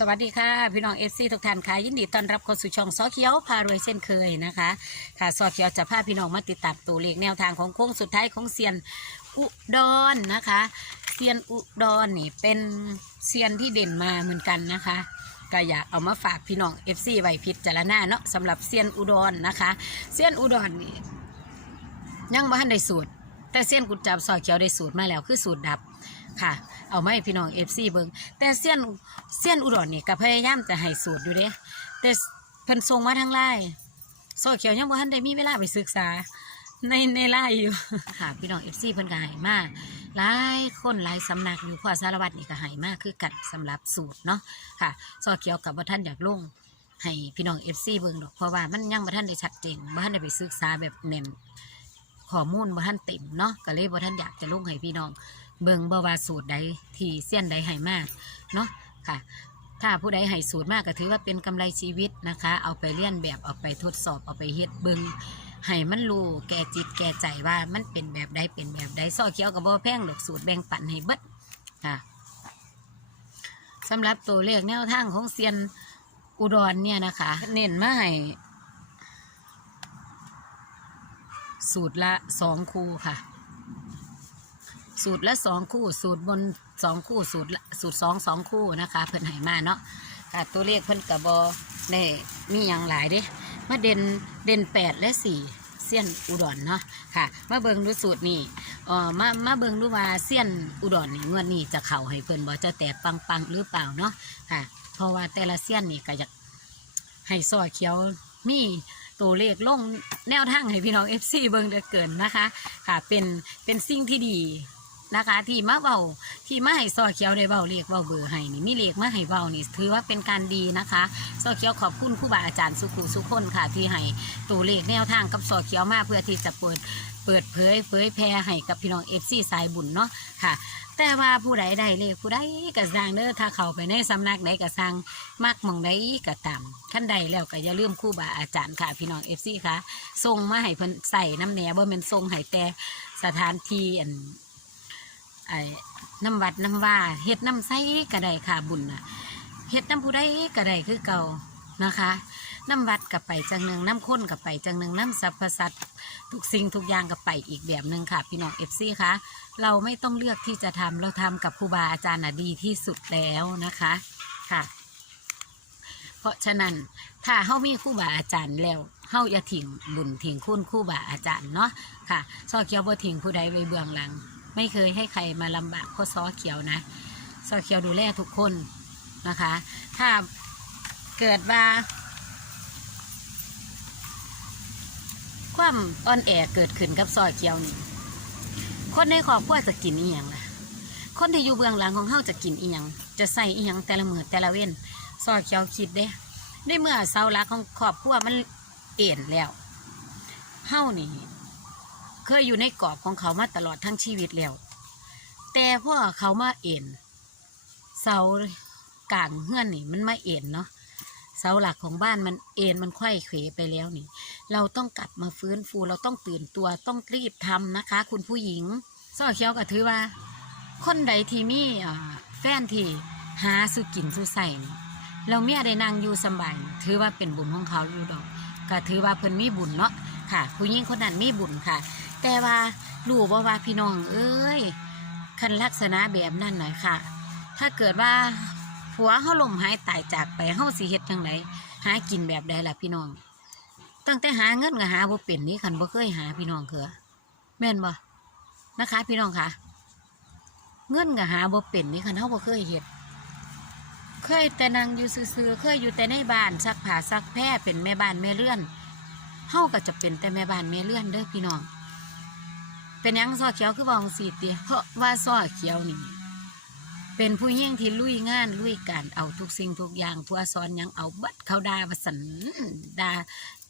สวัสดีค่ะ พี่น้องเอฟซีทุกท่านค่ะยินดีต้อนรับเข้าสู่ช่องซอเขียวพารวยเช่นเคยนะคะค่ะซอเขียวจะพาพี่น้องมาติดตามตัวเลขแนวทางของโค้งสุดท้ายของเซียนอุดรนะคะเซียนอุดรนี่เป็นเซียนที่เด่นมาเหมือนกันนะคะก็อยากเอามาฝากพี่น้องเอฟซีไว้พิจารณาเนาะสำหรับเซียนอุดรนะคะเซียนอุดรนี่ยังบ่ทันได้สูตร แต่เซียนกุดจับซอเขียวได้สูตรมาแล้วคือสูตรดับค่ะ เอาไมาให้พี่น้องเอฟซีเบิงแต่เซียนเซียนอุดรนี่ก็พยายามจะให้สูตรอยู่เด้แต่เพิ่นส่งมาทางไลน์ซอเขียวยังบ่ทันได้มีเวลาไปศึกษาในในไลน์อยู่ค่ะพี่น้องเอฟซีเพิ่นก็ให้มาหลายคนหลายสำนักอยู่พ่อสารวัตรนี่ก็ให้มากคือกันสำหรับสูตรเนาะค่ะซอเขียวกับบ่ทันอยากลงให้พี่น้องเอฟซีเบิ่งดอกเพราะว่ามันยังบ่ทันได้ชัดเจนบ่ทันได้ไปศึกษาแบบเน้นข้อมูลบ่ทันเต็มเนาะก็เลยบ่ทันอยากจะลงให้พี่น้อง เบิ่งบ่ว่าสูตรใดที่เสี้ยนใดให้มากเนาะค่ะ ถ้าผู้ใดให้สูตรมากก็ถือว่าเป็นกำไรชีวิตนะคะ เอาไปเลียนแบบเอาไปทดสอบเอาไปเฮ็ดเบิ่งให้มันรู้แก่จิตแก่ใจว่ามันเป็นแบบใดเป็นแบบใดซ้อเขียวกับบ่แพงดอกสูตรแบ่งปันให้เบิดค่ะสำหรับตัวเลขแนวทางของเซียนอุดรเนี่ยนะคะ เน้นมาให้สูตรละสองคูค่ะ สูตรละสองคู่ สูตรบนสองคู่สูตรสูตรสองสองคู่นะคะเพิ่นให้มาเนาะค่ะตัวเลขเพิ่นกับบอได้มีอย่างหลายเด้มาเด่นเด่นแปดและสี่เสี้ยนอุดรเนาะค่ะมาเบิงดูสูตรนี่เอ่อมามาเบิงดูว่าเสี้ยนอุดรนี่งวดนี้จะเข่าให้เพิ่นบ่จะแตกปังปังหรือเปล่าเนาะค่ะ เพราะว่าแต่ละเสี้ยนนี่ก็อยากให้ซอยเขียวมีตัวเลขลงแนวทางให้พี่น้อง FC เบิงเดือเกินนะคะ ค่ะเป็นเป็นสิ่งที่ดี นะคะ ที่มาเบาที่มาให้ซอเขียวได้เบาเรียกเบาเบอร์ให้นี่มีเลขมาให้เบานี่ถือว่าเป็นการดีนะคะซอเขียวขอบคุณครูบาอาจารย์สุขุสุขคนค่ะ ที่ให้ตัวเลขแนวทางกับซอเขียวมาเพื่อที่จะเปิดเปิดเผยเผยแพร่ให้กับพี่น้องเอฟซีสายบุญเนาะค่ะ แต่ว่าผู้ใดได้เลขผู้ใดก็สร้างเด้อถ้าเข้าไปในสำนักใดก็สร้างมักมองใดก็ตามขั้นใดแล้วก็อย่าลืมครู่บาอาจารย์ค่ะพี่น้องเอฟซีค่ะส่งมาให้เพิ่นใส่น้ำแหน่บ่แม่นส่งให้แต่สถานที่อัน ไอ้น้ำวัดน้ำว่าเฮ็ดน้ำใสก็ได้ค่ะบุญน่ะเฮ็ดน้ำผู้ใดก็ได้คือเก่านะคะน้ำวัดกับไปจังหนึ่งน้ำข้นกับไปจังหนึ่งน้ำสรรพสัตว์ทุกสิ่งทุกอย่างกับไปอีกแบบหนึ่งค่ะ พี่น้องเอฟซีคะเราไม่ต้องเลือกที่จะทำเราทำกับครูบาอาจารย์น่ะดีที่สุดแล้วนะคะค่ะ เพราะฉะนั้นถ้าเฮามีครูบาอาจารย์แล้วเฮาอย่าทิ้งบุญทิ้งคุณครูบาอาจารย์เนาะค่ะซอเขียวบ่ทิ้งผู้ใดไว้เบื้องหลัง ไม่เคยให้ใครมาลำบากเพราะซอเขียวนะซอเขียวดูแลทุกคนนะคะ ถ้าเกิดว่า ความอ่อนแอเกิดขึ้นกับซอเขียวนี่คนในครอบครัวจะกินอีหยังล่ะคนที่อยู่เบื้องหลังของเฮาจะกินอีหยังจะใส่อีหยังแต่ละมือแต่ละเว้นซอเขียวคิดเด้ในเมื่อเสาหลักของครอบครัวมันเอ็นแล้วเฮานี่ เคยอยู่ในกรอบของเขามาตลอดทั้งชีวิตแล้ว แต่พอเขามาเอ็นเสากลางเฮือนนี่ มันไมาเอ็นเนาะเสาหลักของบ้านมันเอ็นมันไขว้เขวไปแล้วนี่ เราต้องกลับมาฟื้นฟูเราต้องตื่นตัวต้องรีบทำนะคะ คุณผู้หญิงซ่อเขียวก็ถือว่า คนใดที่มีแฟนที่หาสุกินสุใส่นี่เราเมียได้นั่งอยู่สบายนี่ถือว่าเป็นบุญของเขาอยู่ดอกก็ถือว่าเพิ่นมีบุญเนาะ ค่ะ ผู้หญิงคนนั้นมีบุญค่ะ แต่ว่ารู้บ่ว่าพี่น้อง เอ้ยคันลักษณะแบบนั้นหน่อยค่ะ ถ้าเกิดว่าผัวเขาลมหายตายจากไปเฮาสิเฮ็ดจังไดหากินแบบใดล่ะพี่น้อง ตั้งแต่หาเงินก็หาบ่เป็นนี่คันบ่เคยหาพี่น้องเคือแม่นบ่นะคะ พี่น้องค่ะ เงินก็หาบ่เป็นนี่คันเฮาบ่เคยเฮ็ดเคยแต่นั่งอยู่ซื่อๆเคยอยู่แต่ในบ้านซักผ้าซักแพร่เป็นแม่บ้านแม่เรือน เฮาก็จะเป็นแต่แม่บ้านแม่เรือนเด้อพี่น้อง เป็นยังซอเขียวคือบอกสีเตียเพราะว่าซอเขียวนี่ เป็นผู้ยิ่งที่ลุยงานลุยการเอาทุกสิ่งทุกอย่างผัวซ้อนยังเอาบัดเขาดาบสันดา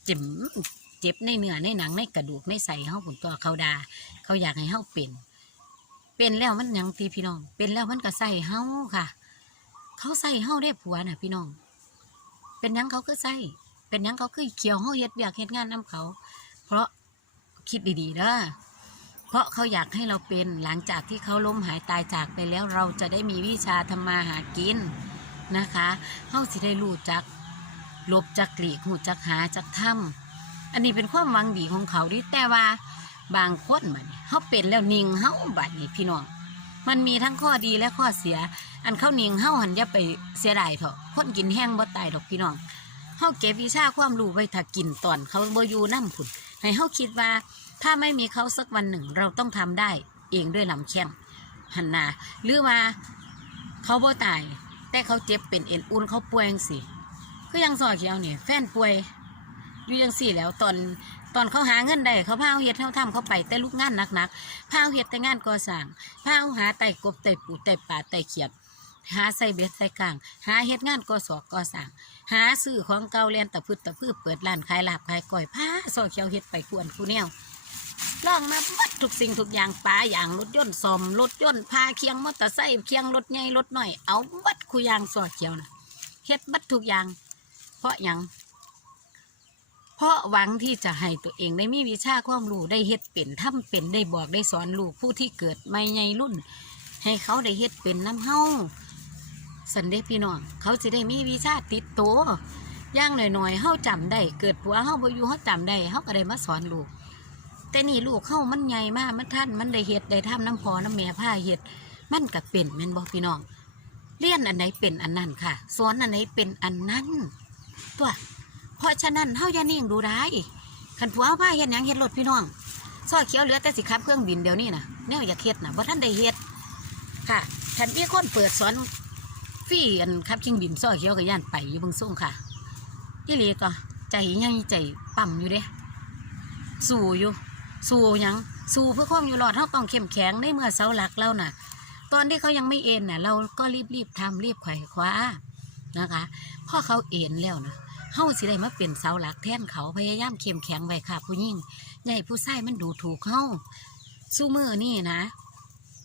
จิ๋มเจ็บในเนื้อในหนังในกระดูกในใส่เฮาผุนตัวเขาดา เขาอยากให้เฮาเป็น เป็นแล้วมันยังตีพี่น้อง เป็นแล้วมันก็ใส่เฮาค่ะ เขาใส่เฮาได้ผัวน่ะ พี่น้อง เป็นยังเขาคือใส่ เป็นยังเขาคือเขียวเฮาเฮ็ดอยากเฮ็ดงานนํเขา เพราะคิดดีๆเด้อเพราะเขาอยากให้เราเป็นหลังจากที่เขาล้มหายตายจากไปแล้วเราจะได้มีวิชาทำมาหากินนะคะเฮาสิได้รู้จักลบจักกลีกหูจักหาจักถ้ำอันนี้เป็นความหวังดีของเขาดิแต่ว่าบางคนมันเฮาเป็นแล้วนิ่งเฮาบัดนี้พี่น้อง มันมีทั้งข้อดีและข้อเสีย อันเขานิ่งเฮาหันอย่าไปเสียดายเถอะคนกินแห้งบ่ตายดอกพี่น้อง เฮาเก็บวิชาความรู้ไว้ถ้ากินตอนเขาบ่อยู่นำพุ่นให้เฮาคิดว่า ถ้าไม่มีเขาสักวันหนึ่ง เราต้องทำได้ เองด้วยลำแข้งหันนาหรือว่าเขาบ่ตาย แต่เขาเจ็บเป็นเอ็นอุ่นเขาป่วยจังสิก็ยังสอเขียวเนี่ยแฟนป่วยอยู่ยังสี่แล้วตอนตอนเขาหาเงินได้เขาพาเอาเฮ็ดเขาทำเขาไปแต่ลูกงานหนักๆพาเอาเฮ็ดแต่งานก่อสร้างพาเอาหาไต่กบไต่ปูไต่ป่าไต่เขียด หาใส่เบ็ดใส่กลาง หาเฮ็ดงานก่อสอกก่อสร้าง หาซื้อของเก่าเรียนตะพืชตะพืชเปิดร้านขายลาบขายก้อยพาสอเขียวเฮ็ดไปควรคูแนวลองมาบัดทุกสิ่งทุกอย่างปลาอย่างรถยนต์ซอมรถยนต์พาเคียงมอเตอร์ไซค์เคียงรถใหญ่รถน้อยเอาบัดคุยางสอดเขียวนะเฮ็ดบัดทุกอย่าง เพราะหยังเพราะหวังที่จะให้ตัวเองได้มีวิชาความรู้ได้เฮ็ดเป็นทำเป็นได้บอกได้สอนลูกผู้ที่เกิดไม่ใหญ่รุ่น ให้เขาได้เฮ็ดเป็นน้ำเฮา สันเดพี่น้องเขาสิได้มีวิชาติดตัวย่างหน่อยๆเฮาจำได้เกิดผัวเฮาบ่อยู่เฮาจำได้เฮาก็ได้มาสอนลูก แต่นี่ลูกเข้ามันใหญ่มากมันท่านมันได้เห็ดได้ทำน้ำพอน้ำแม่ผ้าเห็ดมันก็เป็นแม่นบอกพี่น้องเลี้ยนอันไหนเป็นอันนั้นค่ะสอนอันไหนเป็นอันนั้นตัวเพราะฉะนั้นเฮาอย่านิ่งดูได้ขันผัวเอาผ้าเห็ดหยังเห็ดรถพี่น้องซอยเขียวเหลือแต่สิขับเครื่องบินเดี๋ยวนี้นะแนวอยากเห็ดนะว่าท่านได้เห็ดค่ะท่านมีคนเปิดสอน ฟรีอันขับเครื่องบินซ้อเขียวกับย่านไปอยู่เบางส่งค่ะยี่หลีก็ใจยังใจปั่มอยู่เด้สู้อยู่ สู้ยังสู้เพื่อความอยู่รอดเราต้องเข้มแข็งในเมื่อเสาหลักเราน่ะ ตอนที่เขายังไม่เอ็นน่ะ เราก็รีบรีบๆทำรีบไขว่คว้านะคะพอเขาเอ็นแล้วนะเฮาสิได้มาเป็นเสาหลักแทนเขาพยายามเข้มแข็งไว้ค่ะ ผู้หญิงใหญ่ผู้ชายมันดูถูกเฮาสู้มือนี่นะ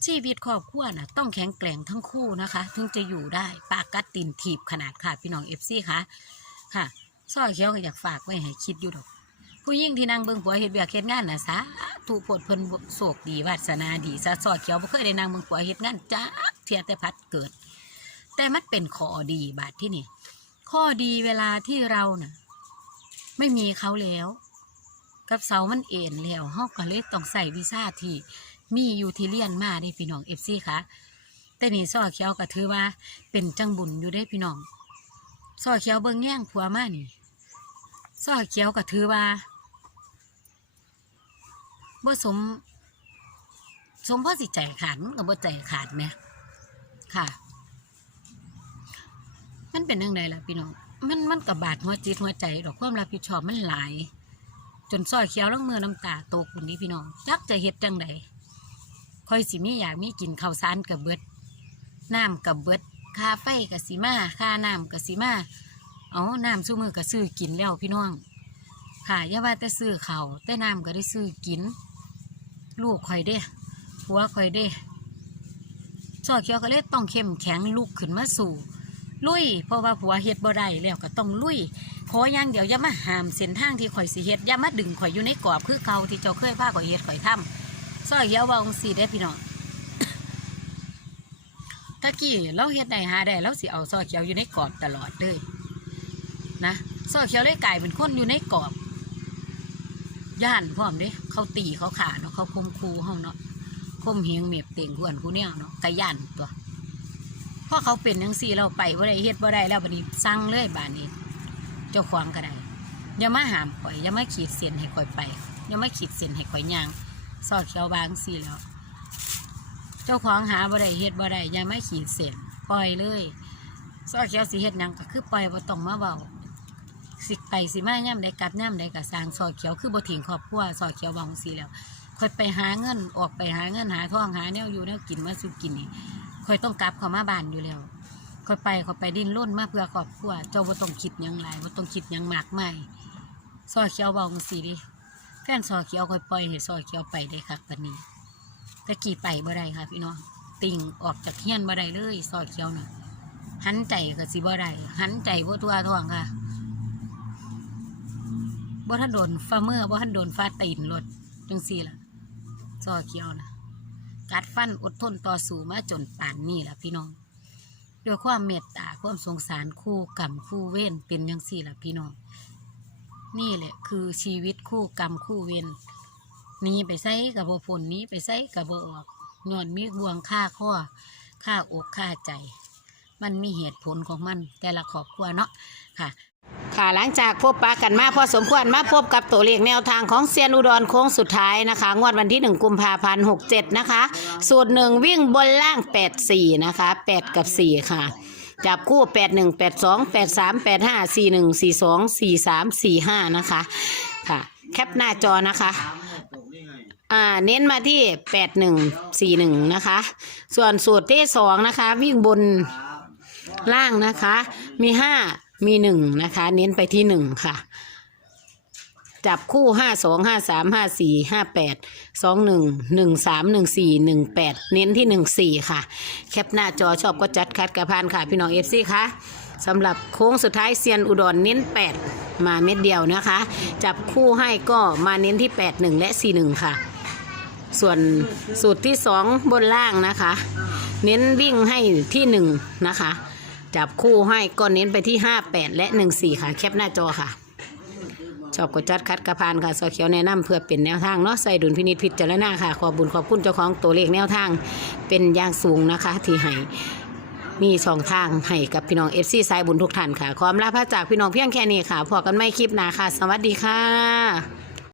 ชีวิตครอบครัวน่ะต้องแข็งแกร่งทั้งคู่นะคะ ถึงจะอยู่ได้ปากกัดตินถีบขนาดค่ะพี่น้องเอฟซีค่ะค่ะซอยเขียวก็อยากฝากไว้ให้คิดอยู่ดอก ผู้หญิงที่นั่งเบิ่งผัวเฮ็ดเวียกเฮ็ดงานน่ะสาถูกโพดเพิ่นโศกดีวาสนาดีซะซอเขียวบ่เคยได้นั่งเบิ่งผัวเฮ็ดงานจักเทียแต่พัดเกิด แต่มันเป็นข้อดีบาดที่นี่ ข้อดีเวลาที่เราน่ะ ไม่มีเขาแล้ว กับเสามันเอ็นแล้วเฮาก็เลยต้องใส่วีซ่าที่ มีอยู่ที่เลี้ยนมาด้พี่น้อง FC ค่ะ แต่นี่ซอเขียวก็ถือว่า เป็นจังบุญอยู่ได้พี่น้องซอเขียวเบิ่งแย่งผัวมานี่ซอเขียวก็ถือว่าบ่สม สมพ่อสิใจขาดมันก็บ่ใจขาดไหมค่ะ มันเป็นยังไงล่ะพี่น้อง มันมันกับบาดหัวจิตหัวใจดอกความรับผิดชอบมันหลาย จนซอยเขียวลังมือน้ำตาตกอยู่นี่พี่น้องจักจะเฮ็ดจังใด คอยสิมีอยากมีกินข้าวสารกับเบิดน้ำกับเบิดค่าไฟกับสิมาค่าน้ำกับสิมาเอาน้ำสู้มือกับซื้อกินแล้วพี่น้องค่ะอย่าว่าแต่ซื้อเขาวแต่น้ำก็ได้ซื้อกิน ลูกข่อยเด้ผัวข่อยเด้ซอเขียวก็เลยต้องเข้มแข็งลุกขึ้นมาสู่ลุย เพราะว่าผัวเฮ็ดบ่ได้แล้วก็ต้องลุยขออย่างเดียวอย่ามาหามเส้นทางที่ข่อยสิเฮ็ดอย่ามาดึงข่อยอยู่ในกรอบคือเก่าที่เจ้าเคยพาข่อยเฮ็ดข่อยทำ ซอยเขียวว่าองสีได้พี่น้องตะกี้เราเฮ็ดได้หาได้เราสิเอาซอยเขียวอยู่ในกรอบตลอดเลยนะซอยเขียวเลยกลายเป็นคนอยู่ในกรอบย่านพร้อมเด้เขาตีเขาขาเนาะเขาคมคูเฮาเนาะคมเฮียงเมียบเต่งหวนคูแนวเนาะกะย่านตัวเพราะเขาเป็นจังซี่เราไปบ่าได้เฮ็ดบ่าได้แล้วบัดนี้สั่งเลยบาดนี้ เจ้าของก็ได้อย่ามาหามข่อยอย่ามาขีดเส้นให้ข่อยไปอย่ามาขีดเส้นให้ข่อยย่าง ซอดเขียวบางซี่แล้ว เจ้าของหาบ่ได้เฮ็ดบ่ได้อย่ามาขีดเส้นปล่อยเลยซอดเขียวสิเฮ็ดหยังก็คือปล่อยบ่ต้องมาเว้าสิไปสิมาย่ำใดกลับย่ำใดกับสร้างซอยเขียวคือบ่ถิงครอบครัวซอยเขียววังสีแล้วค่อยไปหาเงินออกไปหาเงินหาทองหาแนวอยู่แนวกินมาสู่กินนี่ค่อยต้องกลับเข้ามาบ้านอยู่แล้วค่อยไปค่อยไปดิ้นร่นมาเพื่อครอบครัวเจ้าบ่ต้องคิดยังหลายบ่ต้องคิดยังมากมายซอยเขียววังสีดิ แฟนซอยเขียวค่อยปล่อยให้ซอยเขียวไปได้คักปานนี้แต่กี่ไปบ่ได้ค่ะ พี่น้องติ่งออกจากเฮียนบ่ได้เลยซอยเขียวน่ะหันใจก็สิบ่ได้หันใจบ่ทั่วท้องค่ะบ่ท่านโดนฟ้าเมื่อบ่ท่านโดนฟ้าตีนรถจังซี่ล่ะซอเขียวนะกัดฟันอดทนต่อสู้มาจนป่านนี้ล่ะพี่น้องด้วยความเมตตาความสงสารคู่กรรมคู่เวรเป็นยังสี่ล่ะพี่น้อง นี่แหละคือชีวิตคู่กรรมคู่เวรนี้ไปใส่กับบ่พ้นหนี้ไปใส่กับบ่ออกย้อนมีบ่วงค่าข้อค่าอกค่าใจ มันมีเหตุผลของมัน แต่ละครอบครัวเนาะค่ะค่ะหลังจากพบปะกันมาพอสมควรมาพบกับตัวเลขแนวทางของเซียนอุดรโค้งสุดท้ายนะคะ งวดวันที่ 1 กุมภาพันธ์67 นะคะ สูตรหนึ่งวิ่งบนล่าง 84 นะคะ 8 กับ 4 ค่ะ จับคู่แปดหนึ่งแปดสองแปดสามแปดห้าสี่หนึ่งสี่สองสี่สามสี่ห้านะคะค่ะ แคปหน้าจอนะคะอ่าเน้นมาที่แปดหนึ่งสี่หนึ่งนะคะ ส่วนสูตรที่สองนะคะ วิ่งบนล่างนะคะ มีห้ามีหนึ่งนะคะ เน้นไปที่หนึ่งค่ะ จับคู่ห้าสองห้าสามห้าสี่ห้าแปดสองหนึ่งหนึ่งสามหนึ่งสี่หนึ่งแปดเน้นที่หนึ่งสี่ค่ะ แคปหน้าจอชอบก็จัดคัดกระพานค่ะ พี่น้องเอฟซีคะสำหรับโค้งสุดท้ายเซียนอุดรเน้นแปดมาเม็ดเดียวนะคะ จับคู่ให้ก็มาเน้นที่แปดหนึ่งและสี่หนึ่งค่ะ ส่วนสูตรที่สองบนล่างนะคะ เน้นวิ่งให้ที่หนึ่งนะคะ จับคู่ให้ก็เน้นไปที่58และ14ค่ะ แคปหน้าจอค่ะ ชอบกดจัดคัดกระพานค่ะซอเขียวแนะนำเพื่อเป็นแนวทางเนาะใส่ดุลพินิจพิจารณาค่ะ ขอบบุญขอบคุณเจ้าของตัวเลขแนวทาง เป็นอย่างสูงนะคะ ที่ให้มีช่องทางให้กับพี่น้องเอฟซีสายบุญทุกท่านค่ะ ความลาพระจากพี่น้องเพียงแค่นี้ค่ะพอกันไม่คลิปหนาค่ะ สวัสดีค่ะ